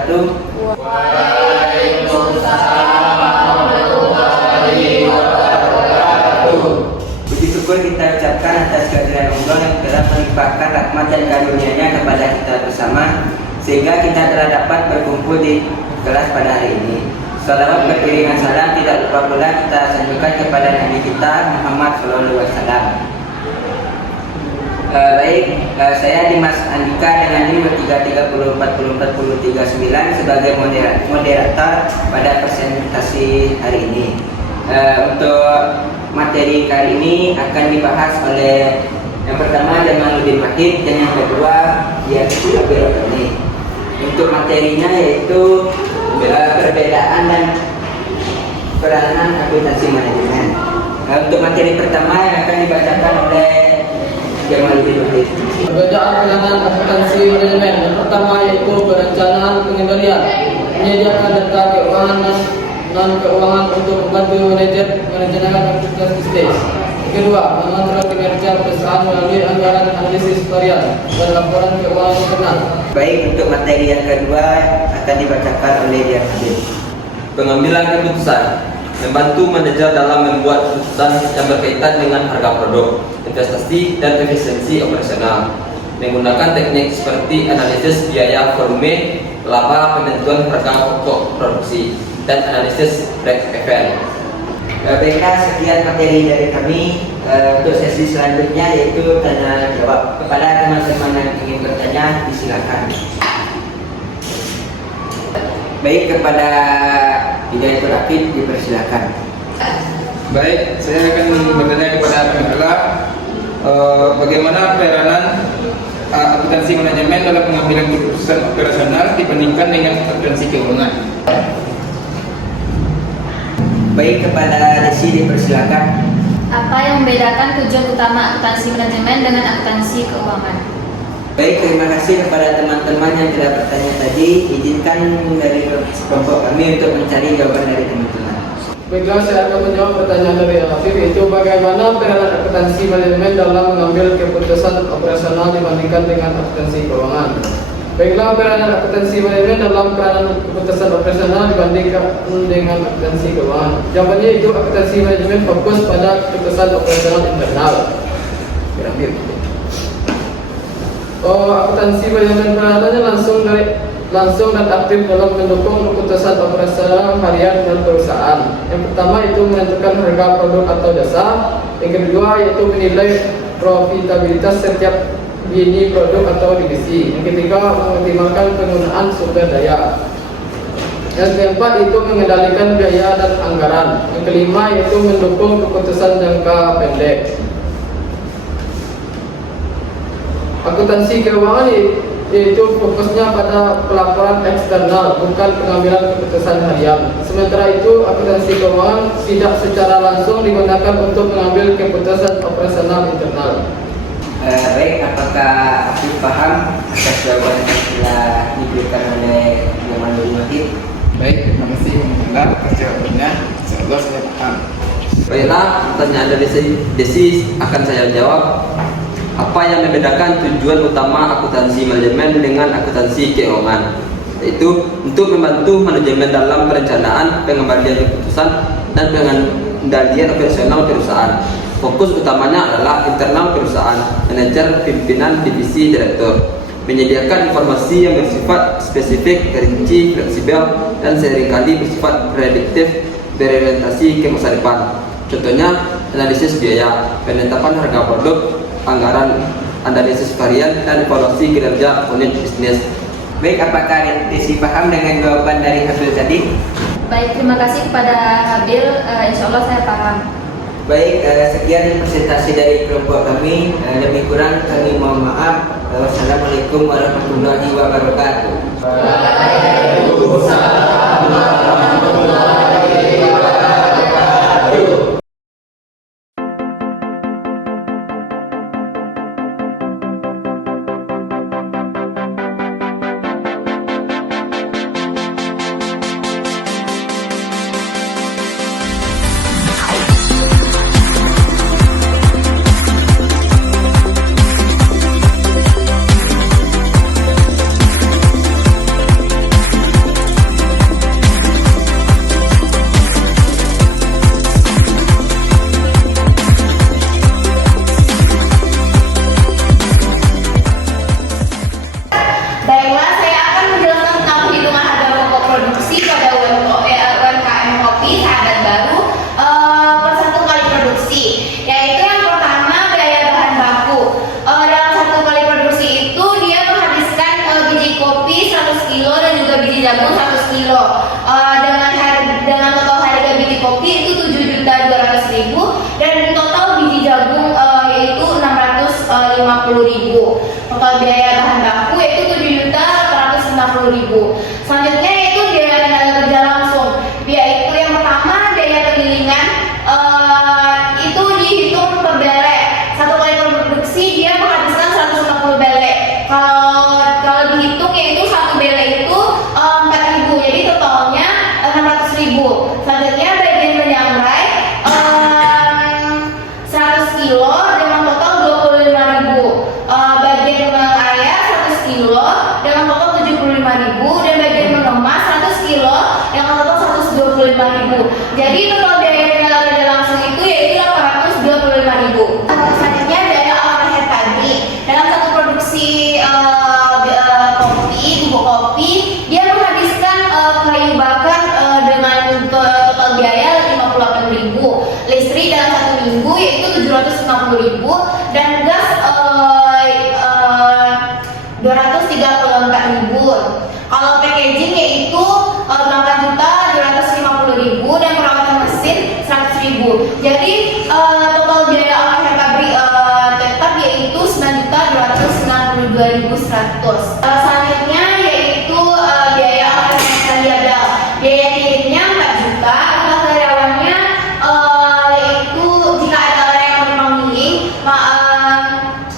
wabarakatuh. Waalaikumsalam warahmatullahi wabarakatuh. Puji syukur kita ucapkan atas kehadiran Allah yang telah melimpahkan rahmat dan karunia-Nya kepada kita bersama, sehingga kita telah dapat berkumpul di kelas pada hari ini. Salawat beriringan salam tidak lupa pula kita sanjungkan kepada Nabi kita Muhammad SAW. Saya Dimas Andika dengan NIM 33404439 sebagai moderator pada presentasi hari ini. Untuk materi kali ini akan dibahas oleh yang pertama Jamaluddin Wahid dan yang kedua Yati Abdul Ghani. Untuk materinya yaitu perbedaan dan peranan akuntansi manajemen. Untuk materi pertama yang akan dibacakan oleh Jamaluddin Wahid. Perbedaan peranan akuntansi manajemen. Yang pertama yaitu perencanaan pengendalian, menyediakan data keuangan dan non-keuangan untuk membantu manajemen aktivitas bisnis. Kedua, mengontrol kinerja perusahaan melalui anggaran analisis varian dan laporan keuangan internal. Baik, untuk materi yang kedua akan dibacakan oleh Dian Habib. Pengambilan keputusan, membantu manajer dalam membuat keputusan yang berkaitan dengan harga produk, investasi, dan efisiensi operasional. Menggunakan teknik seperti analisis biaya volume, laba penentuan harga pokok produksi, dan analisis break-even. Baiklah, sekian materi dari kami. Untuk sesi selanjutnya yaitu tanya jawab. Kepada teman-teman yang ingin bertanya, disilakan. Baik, kepada Hidayatul Akid dipersilakan. Baik, saya akan bertanya kepada Kamila, bagaimana peranan akuntansi manajemen dalam pengambilan keputusan operasional dibandingkan dengan akuntansi keuangan? Baik, kepada Desi dipersilakan. Apa yang membedakan tujuan utama akuntansi manajemen dengan akuntansi keuangan? Baik, terima kasih kepada teman-teman yang telah bertanya tadi. Izinkan dari kelompok kami untuk mencari jawaban dari teman-teman. Baiklah, saya akan menjawab pertanyaan dari Afif, yaitu bagaimana peranan akuntansi manajemen dalam mengambil keputusan operasional dibandingkan dengan akuntansi keuangan. Baiklah, peranan akuntansi manajemen dalam peranan keputusan operasional dibandingkan dengan akuntansi keuangan. Jawabannya itu akuntansi manajemen fokus pada keputusan operasional internal. Akuntansi manajemen peranannya langsung dan aktif dalam mendukung keputusan operasional harian dan perusahaan. Yang pertama itu menentukan harga produk atau jasa. Yang kedua yaitu menilai profitabilitas setiap lini produk atau divisi. Yang ketiga mengoptimalkan penggunaan sumber daya. Yang keempat itu mengendalikan biaya dan anggaran. Yang kelima yaitu mendukung keputusan jangka pendek. Akuntansi keuangan yaitu fokusnya pada pelaporan eksternal, bukan pengambilan keputusan harian. Sementara itu akuntansi keuangan tidak secara langsung digunakan untuk mengambil keputusan operasional internal. Baik, apakah Afif paham atas jawaban yang telah diberikan oleh Jamaluddin Wahid? Baik, terima kasih atas jawabannya. Insyaallah saya paham. Baiklah, pertanyaan dari Desi akan saya jawab. Apa yang membedakan tujuan utama akuntansi manajemen dengan akuntansi keuangan? Yaitu untuk membantu manajemen dalam perencanaan, pengembalian keputusan, dan pengendalian operasional perusahaan. Fokus utamanya adalah internal perusahaan, manajer, pimpinan, divisi, direktur. Menyediakan informasi yang bersifat spesifik, rinci, fleksibel, dan seringkali bersifat prediktif berorientasi ke masa depan. Contohnya, analisis biaya, penetapan harga produk, anggaran, analisis varian, dan evaluasi kinerja unit bisnis. Baik, apakah Desi paham dengan jawaban dari Habil tadi? Baik, terima kasih kepada Habil. Insya Allah saya paham. Baik, sekian presentasi dari kelompok kami. Lebih kurang kami mohon maaf. Wassalamualaikum warahmatullahi wabarakatuh. Waalaikumsalam warahmatullahi wabarakatuh. biji jagung 100 kilo. Dengan total harga biji kopi itu 7.200.000 dan total biji jagung yaitu 650.000. Total biaya bahan baku yaitu 7.450.000. Selanjutnya yaitu biaya tenaga kerja langsung. Yaitu yang pertama biaya penggilingan itu dihitung per belek. Satu kali produksi dia menghabiskan 150 belek. Kalau dihitung yaitu satu belek itu 4.000. Jadi totalnya 600.000. Selanjutnya bagian menyangrai 100 kilo dengan total 25.000. Bagian mengayak 100 kilo dengan total 75.000 dan bagian mengemas 100 kilo dengan total 125.000. Jadi total biaya tenaga kerja langsung itu yaitu 825.000. Selanjutnya biaya overhead pabrik. Dalam satu produksi bubuk kopi dia menghabiskan kayu bakar dengan total biaya 58.000, listrik dalam satu minggu yaitu 750.000 dan gas 234.000. Kalau packaging yaitu 8.250.000 dan perawatan mesin 100.000. Jadi total biaya overhead pabrik tetap yaitu 9.262.100. Selanjutnya yaitu biaya overhead variabel. Biaya kirimnya 4 juta. Untuk karyawannya yaitu jika ada orang yang menumpang giling,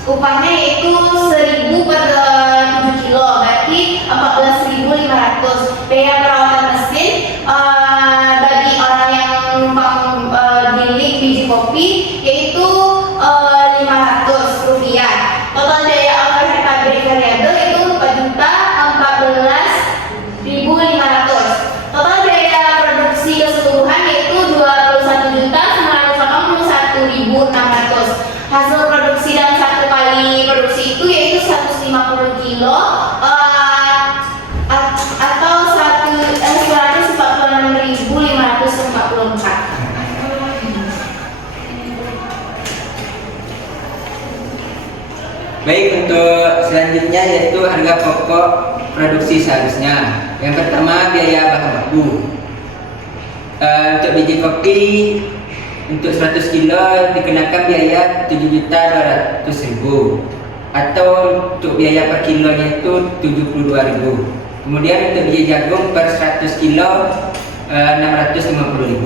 upahnya yaitu 1.000 per 7 kilo, berarti 14.500. Biaya perawatan mesin bagi orang yang menumpang giling biji kopi yaitu 500 rupiah. Total biaya overhead pabrik variabel itu 4.014.500. Total biaya produksi keseluruhan yaitu 21.981.600. Hasil produksi dalam satu kali produksi itu yaitu 150 kilo atau 146.544. Baik, untuk selanjutnya yaitu harga pokok produksi seharusnya. Yang pertama biaya bahan baku. Untuk biji kopi untuk 100 kilo dikenakan biaya 7.200.000 atau untuk biaya per kilonya itu 72.000. Kemudian untuk biji jagung per 100 kilo 650.000.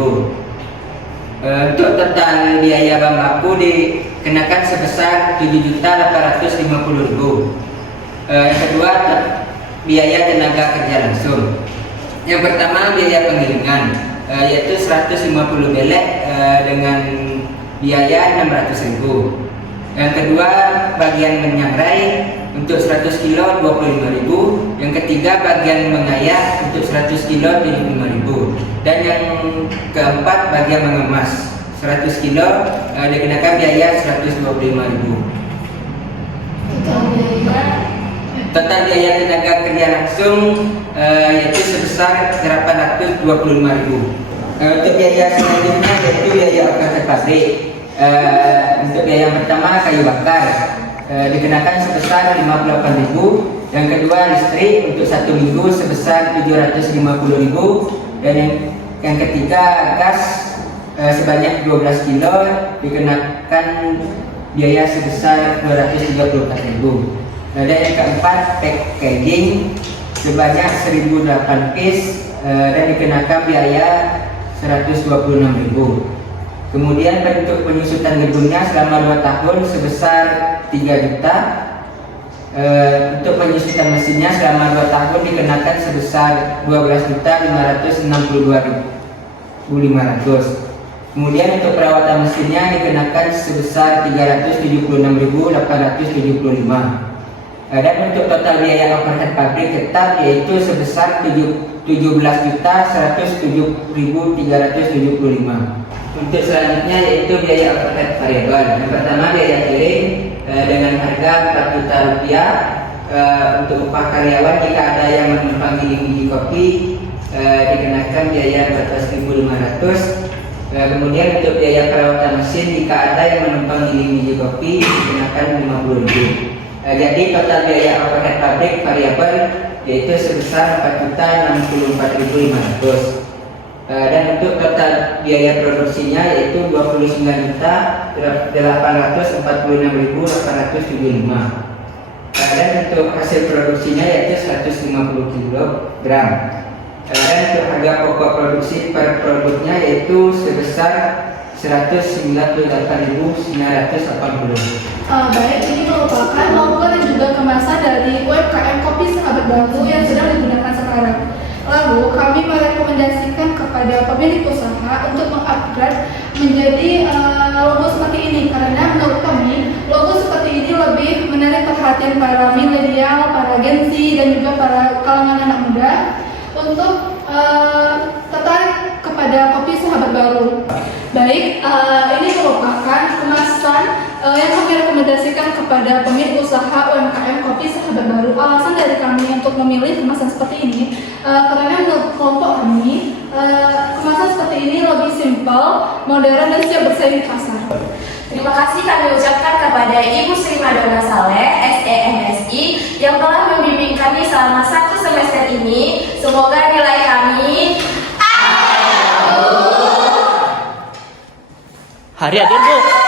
Untuk total biaya bahan baku dikenakan sebesar 7.850.000. Yang kedua biaya tenaga kerja langsung. Yang pertama biaya penggilingan yaitu 150 belek dengan biaya 600.000. Yang kedua bagian menyangrai untuk 100 kilo 25.000. Yang ketiga bagian mengayak untuk 100 kilo 75.000. Dan yang keempat bagian mengemas 100 kilo dikenakan biaya 125.000. Total biaya tenaga kerja langsung yaitu sebesar 825.000. Untuk biaya selanjutnya yaitu biaya overhead pabrik. Untuk biaya yang pertama kayu bakar dikenakan sebesar 58.000. Yang kedua listrik untuk 1 minggu sebesar 750.000. Dan yang ketiga gas sebanyak 12 kilo dikenakan biaya sebesar 234.000. Dan yang keempat packaging sebanyak 1.008 piece dan dikenakan biaya 126.000. Kemudian bentuk penyusutan gedungnya selama 2 tahun sebesar 3 juta. Untuk penyusutan mesinnya selama 2 tahun dikenakan sebesar 12.562.500. Kemudian untuk perawatan mesinnya dikenakan sebesar 376.875. Dan untuk total biaya overhead pabrik tetap yaitu sebesar 17.107.375. Untuk selanjutnya yaitu biaya overhead variabel. Yang pertama biaya kirim dengan harga 4 juta rupiah. Untuk upah karyawan jika ada yang menumpang giling biji kopi dikenakan biaya 14.500. Kemudian untuk biaya perawatan mesin jika ada yang menumpang giling biji kopi dikenakan 50.000. Jadi total biaya overhead pabrik variabel yaitu sebesar 4.064.500. Dan untuk total biaya produksinya yaitu 29.846.875. Dan untuk hasil produksinya yaitu 150 kg. Dan untuk harga pokok produksi per produknya yaitu sebesar 198.980. Baik, ini merupakan logo dan juga kemasan dari UMKM Kopi Sahabat Baru yang sedang digunakan sekarang. Lalu kami merekomendasikan kepada pemilik usaha untuk mengupgrade menjadi logo seperti ini karena menurut kami logo seperti ini lebih menarik perhatian para milenial, para Gen Z dan juga para kalangan anak muda untuk tertarik kepada Kopi Sahabat Baru. Baik, ini merupakan kemasan yang kami rekomendasikan kepada pemilik usaha UMKM Kopi Sahabat Baru. Alasan dari kami untuk memilih kemasan seperti ini karena menurut kelompok kami kemasan seperti ini lebih simpel, modern dan siap bersaing di pasar. Terima kasih kami ucapkan kepada Ibu Sri Madonna Saleh, SEMSI, yang telah membimbing kami selama 1 semester ini. Semoga nilai kami Hari adik Bu.